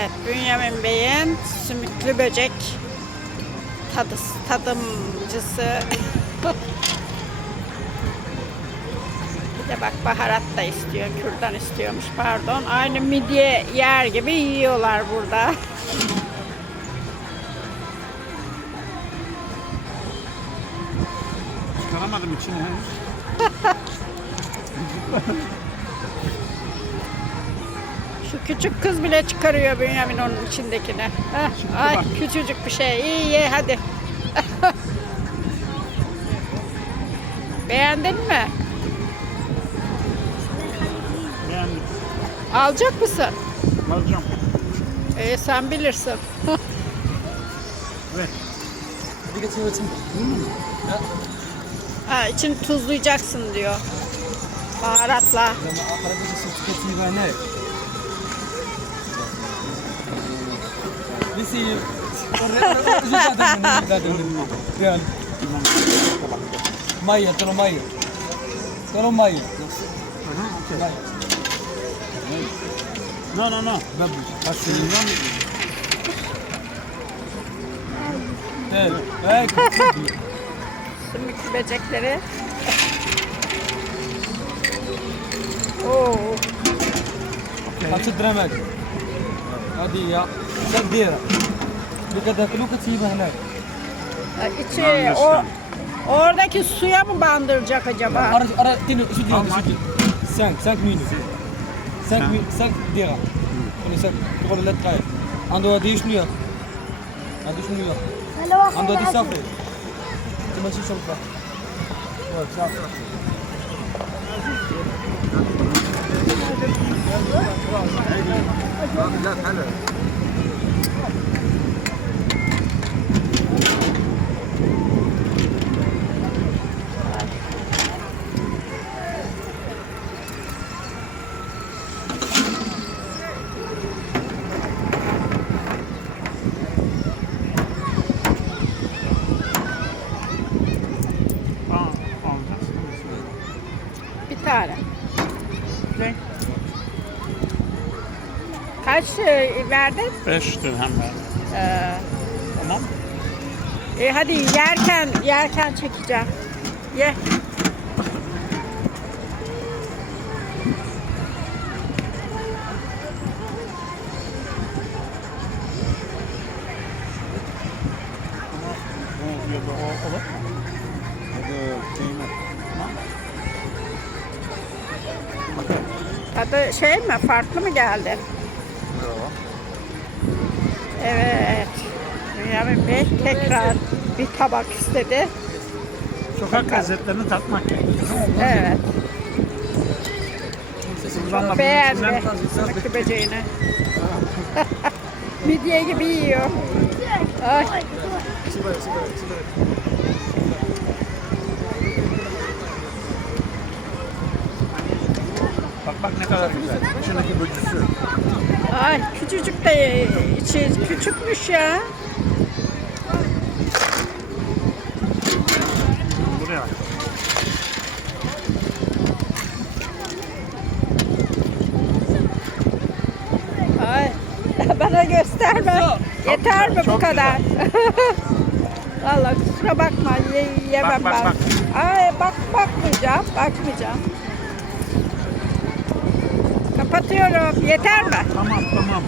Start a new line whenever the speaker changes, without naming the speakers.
Evet, Bünyamin Bey'in sümüklü böcek tadı, tadımcısı. Bir de bak baharat da istiyor, kürdan istiyormuş pardon. Aynı midye yer gibi yiyorlar burada.
Çıkaramadım içine henüz.
Şu küçük kız bile çıkarıyor Bünyamin onun içindekini. Heh, ay
bak.
küçücük bir şey. İyi ye hadi. Beğendin mi?
Beğendim.
Alacak mısın?
Alacağım.
Ee, sen bilirsin.
Evet.
Bir geçin geçin.
ha, için tuzlayacaksın diyor. Baharatla.
Ama arkadaşlar siz tüketiyi ben ne? Yani. Maya, tolong Maya. Tolong Maya. Maya.
No no no.
Bagus. Hasilnya. Evet. Evet.
Sümüklü böcekleri. Oo,
Maksud drama. Hadi ya. Sen dia. Lu kata lu kecil mana?
ha, içi o oradaki suya mı bandıracak acaba?
Ara ara tino dia
How
isu dia. Cinq, cinq minutes. Cinq minutes, cinq dirham. On est cinq. Tu vas le try. On doit dire nous. On doit nous. On doit dire ça fait. Tu m'as dit ça pas. Ouais, ça.
Aa, alacaksın.
Bir tane.
Ne?
Kaç e, verdin?
Beş dirhem verdim.
Ee,
Tamam.
e, hadi yerken yerken çekeceğim. Ye.
Bu ya da o olur mu?
Tadı şey mi? Farklı mı geldi? Evet. Bünyamin Bey tekrar bir tabak istedi.
Sokak lezzetlerini tatmak.
Evet.
Buradan da bunun
Beğendi sümüklü böceğini. Midye gibi yiyor. Ay.
Bak bak ne kadar güzel. İçindeki böcüsü.
Ay küçücük de içi küçükmüş ya.
Buraya bak.
Ay bana gösterme. Yeter mi bu kadar? Vallahi kusura bakma ye, yemem
Bak, bak,
ben. Ay bak bakmayacağım, bakmayacağım. Kapatıyorum. Yeter mi?
Tamam tamam.